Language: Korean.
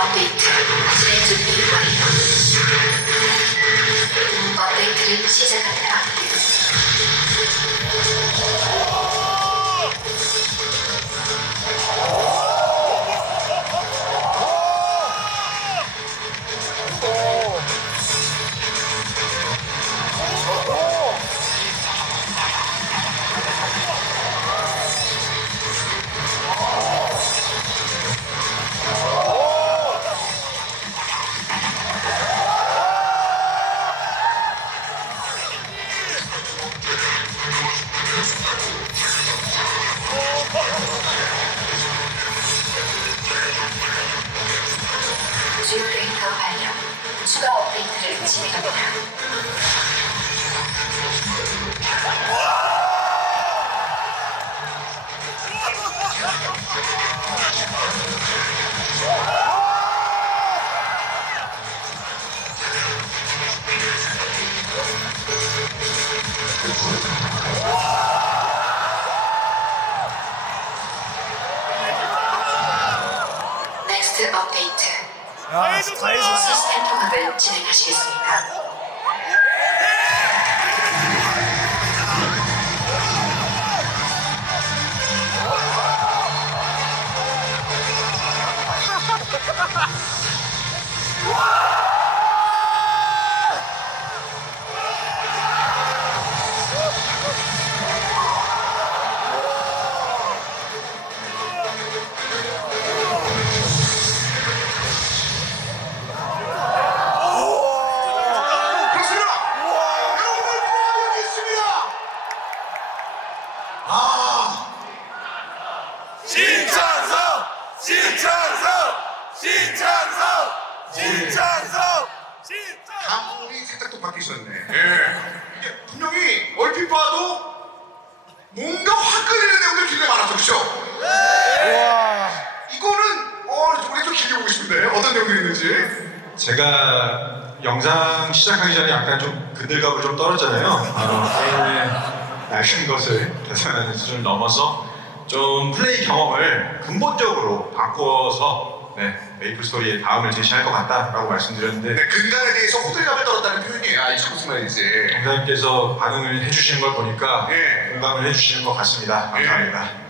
업데이트. 진행 준비 완료 업데이트를 시작합니다. 주요 데이터 발견, 추가 업데이트를 진행합니다. 넥스트 업데이트. 야, 스타에서 시스템 통합을 진행하시겠습니다. 아, 신창섭! 신창섭! 신창섭! 신창섭! 신창섭! 감독이 살짝 또 바뀌셨네. 예. 이게 분명히 얼핏 봐도 뭔가 화끈이는 내용들이 굉장히 많았죠, 그렇죠? 이거는 어, 우리 좀 길게 보고 싶은데 어떤 내용들이 있는지. 제가 영상 시작하기 전에 약간 좀 그들감을 좀 떨었잖아요. 어, 게임의 낡은 것을 개선하는 수준을 넘어서 좀 플레이 경험을 근본적으로 바꿔서 네, 메이플 스토리의 다음을 제시할 것 같다라고 말씀드렸는데 네, 근간에 대해서 호들갑을 떨었다는 표현이에요. 아, 이게 무슨 말이지? 영사님께서 반응을 해주시는 걸 보니까 예. 공감을 해주시는 것 같습니다. 감사합니다.